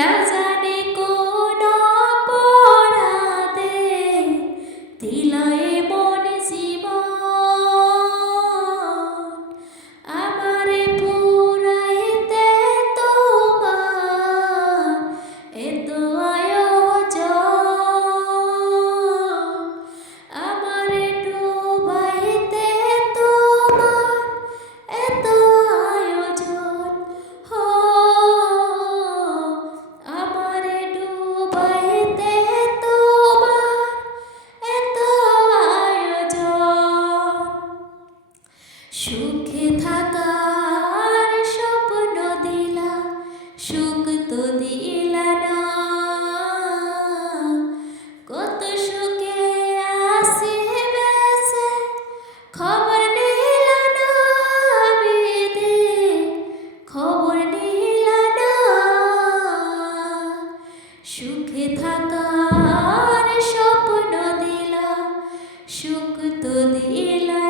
না সুখে থাকার স্বপ্ন দিলা, সুখ তো দিলা না। কত সুখে আসি বেছে খবর নিলা না বেদে, খবর নিলা না। সুখে থাকার স্বপ্ন দিলা, সুখ তো দিলা